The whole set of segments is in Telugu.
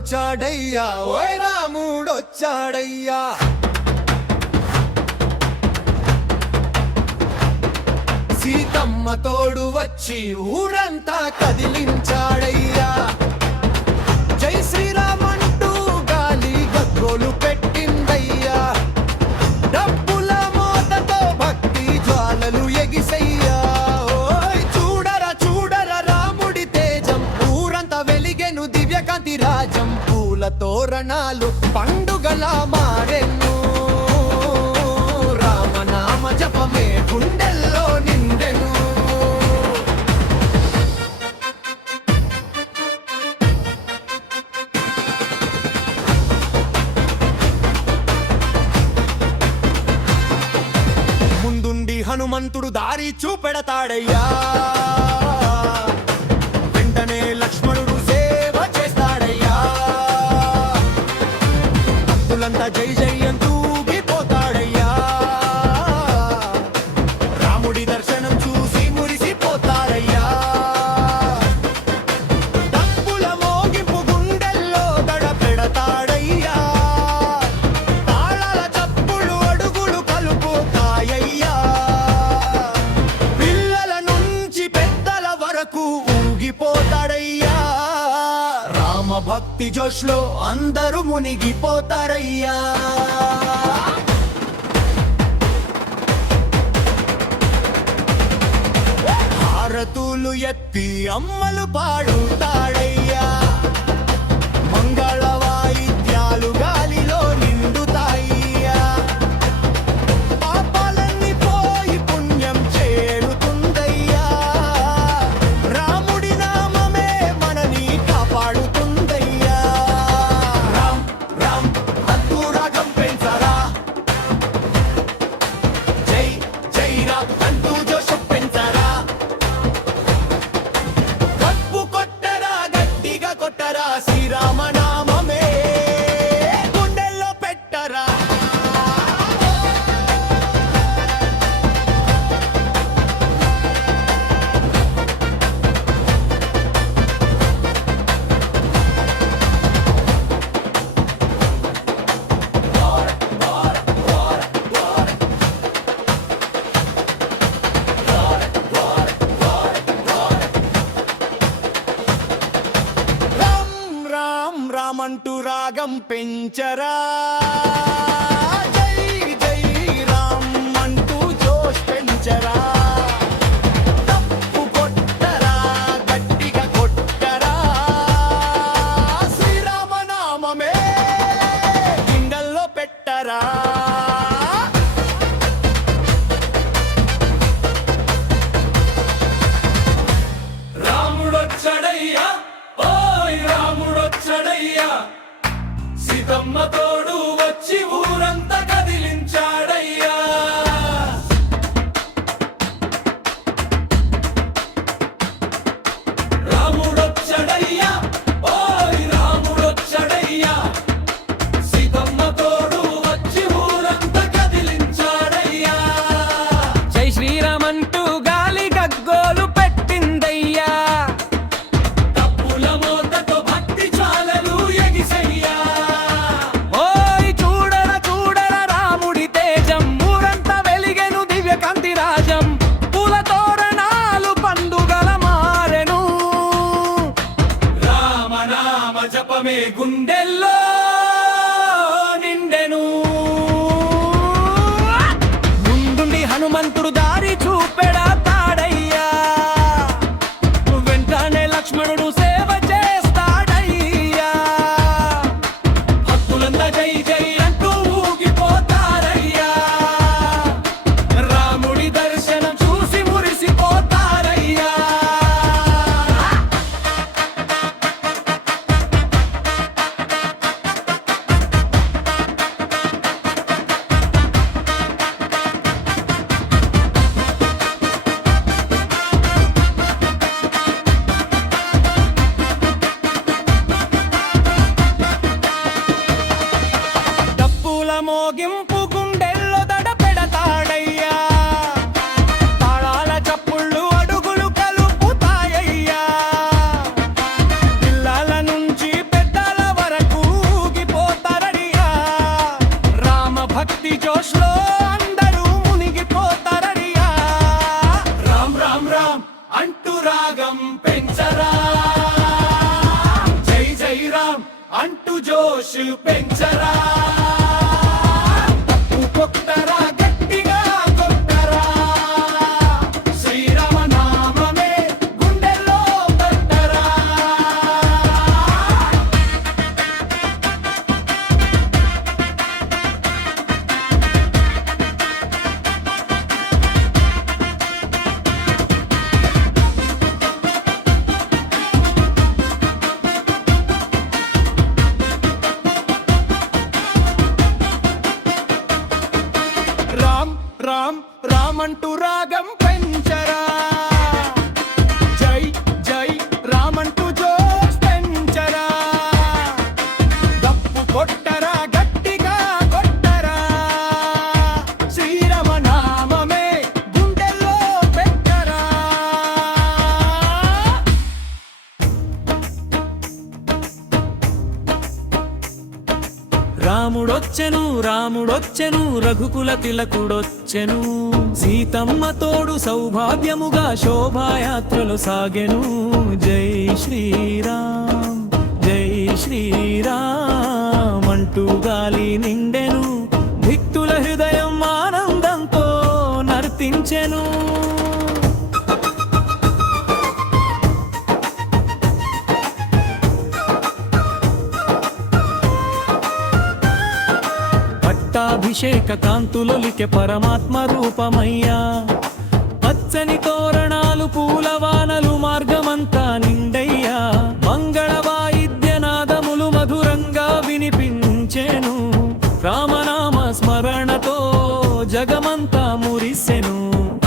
రాముడొచ్చాడయ్యా ఓయ్ రాముడొచ్చాడయ్యా. సీతమ్మ తోడు వచ్చి ఊరంతా కదిలించాడయ్యా. జై శ్రీరామ్ అంటూ గాలి గగ్గోలు పెట్టిందయ్యా. డప్పుల మోతతో భక్తి జ్వాలలు ఎగిసయ్యా. ఓయ్ చూడరా చూడరా రాముడి తేజం, ఊరంతా వెలిగెను దివ్యకాంతి రాజం. పూల తోరణాలు పండుగలా మారెను, రామనామ జపమే గుండెల్లో నిండెను. ముందుండి హనుమంతుడు దారి చూపెడతాడయ్యా. వెంటనే లక్ష్మణుడు సేవ చేస్తాడయ్యా. భక్తులంతా జై జై అంటూ ఊగిపోతాడయ్యా. రాముడి దర్శనం చూసి మురిసిపోతారయ్యా. డప్పుల మోగింపు గుండెల్లో దడ పెడతాడయ్యా. తాళాల చప్పులు అడుగులు కలుపుతాయ్యా. పిల్లల నుంచి పెద్దల వరకు ఊగిపోతాడయ్యా. రామ భక్తి జోష్లో అందరూ మునిగిపోతారయ్యా. హారతులు ఎత్తి అమ్మలు పాడుతాడయ్యా. మంగళ వాయిద్యాలు గాలిలో నిండుతాయ్యా. పాపాలన్నీ పోయి పుణ్యం చేరుతుందయ్యా. రాముడి నామమే మనని కాపాడుతుందయ్యా. రామ్ రామ్ అంటూ రాగం పెంచరా. జై జై రామ్ అంటూ జోష్ పెంచరా. కప్పు కొట్టరా గట్టిగా కొట్టరా. శ్రీరామ నామమే గుండెల్లో పెట్టరా. రామ్ రామ్ రామ్ అంటూ రాగం పెంచరా. జై జై రామ్ అంటూ జోష్ పెంచరా. తప్పు కొట్టరా గట్టిగా కొట్టరా. శ్రీరామ నామమే గుండెల్లో పెట్టరా. రాముడొచ్చడయ్యా ఓయ్ రాముడొచ్చడయ్యా. సీతమ్మ తోడు వచ్చి ఊరంతా కదిలించాడయ్యా. రాముడొచ్చడయ్యా ఓయ్ రాముడొచ్చడయ్యా. సీతమ్మ తోడు వచ్చి ఊరంతా కదిలించాడయ్యా. జై శ్రీరామ్ అంటూ గాలి గగ్గోలు పెట్టిందయ్యా. డప్పుల మోతతో భక్తి జ్వాలలు ఎగిసయ్యా. ఓయ్ చూడరా చూడరా రాముడి తేజం, ఊరంతా వెలిగెను దివ్యకాంతి రాజం. పూల తోరణాలు పండుగల మారెను, రామనామ జపమే గుండెల్లో నిండెను. ముందుండి హనుమంతుడు దారి చూపెడతాడయ్యా. వెంటనే లక్ష్మణుడు సేవ చేస్తాడయ్యా. భక్తులంతా జై జై అంటూ ఊగిపోతారయ్యా. రాముడి దర్శనం చూసి మురిసిపోతారయ్యా. పెంచరా కొట్టరా గట్టిగా కొట్టరా శ్రీరామ నామమే గుండెల్లో పెట్టరా రామ్ రామ్ రామంటూ రాగం పెంచరా జై జై రామంటూ జోష్ పెంచరా దప్పు కొట్టరా గట్టిగా కొట్టరా శ్రీరామ నామమే గుండెల్లో పెట్టరా రాముడొచ్చెను రాముడొచ్చెను రఘుకుల తిలకుడొచ్చెను సీతమ్మ తోడు సౌభాగ్యముగా శోభాయాత్రలు సాగెను జై శ్రీరామ్ జై శ్రీరామ్ అంటూ గాలి నిండెను భిక్తుల హృదయం ఆనందంతో నర్తించెను పట్టాభిషేక కాంతులొలికె పరమాత్మ రూపమయ్యా పచ్చని తోరణాలు పూలవానలు మార్గమంతా నిండయ్యా మంగళ వాయిద్యనాదములు మధురంగా వినిపించెను రామనామ స్మరణతో జగమంతా మురిసెను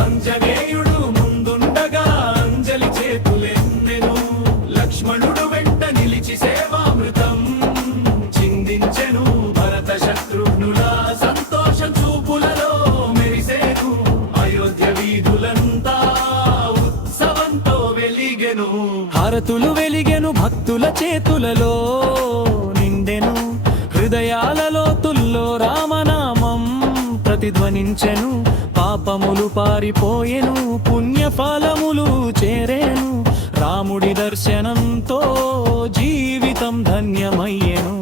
అంజనేయుడు ముందుండగా అంజలి చేతులెన్నెను లక్ష్మణుడు వెంట నిలిచి సేవామృతం చిందించెను భరత శత్రుఘ్నుల సంతోష చూపులలో మెరిసేను అయోధ్య వీధులంతా ఉత్సవంతో వెలిగెను హారతులు వెలిగెను భక్తుల చేతులలో నిండెను హృదయాలలో తుల్లో రామనామం ప్రతిధ్వనించెను పాపములు పారిపోయెను పుణ్యఫలములు చేరేను రాముడి దర్శనంతో జీవితం ధన్యమయ్యెను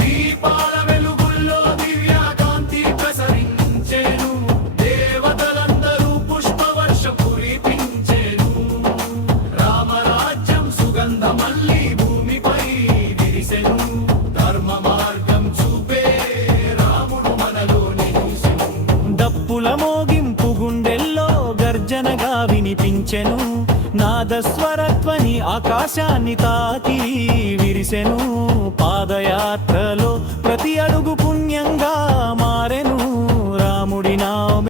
దీపాల వెలుగుల్లో దివ్యకాంతి ప్రసరించెను దేవతలందరూ పుష్పవర్ష కురిపించెను రామరాజ్యం సుగంధమల్లి భూమిపై విరిసెను ధర్మ మార్గం చూపే రాముడు మనలో నిలిసెను డప్పుల మోగింపు గుండెల్లో గర్జనగా వినిపించెను నాదస్వరత్వని ఆకాశాన్ని తాకి విరిసెను పాదయాత్రలో ప్రతి అడుగు పుణ్యంగా మారెను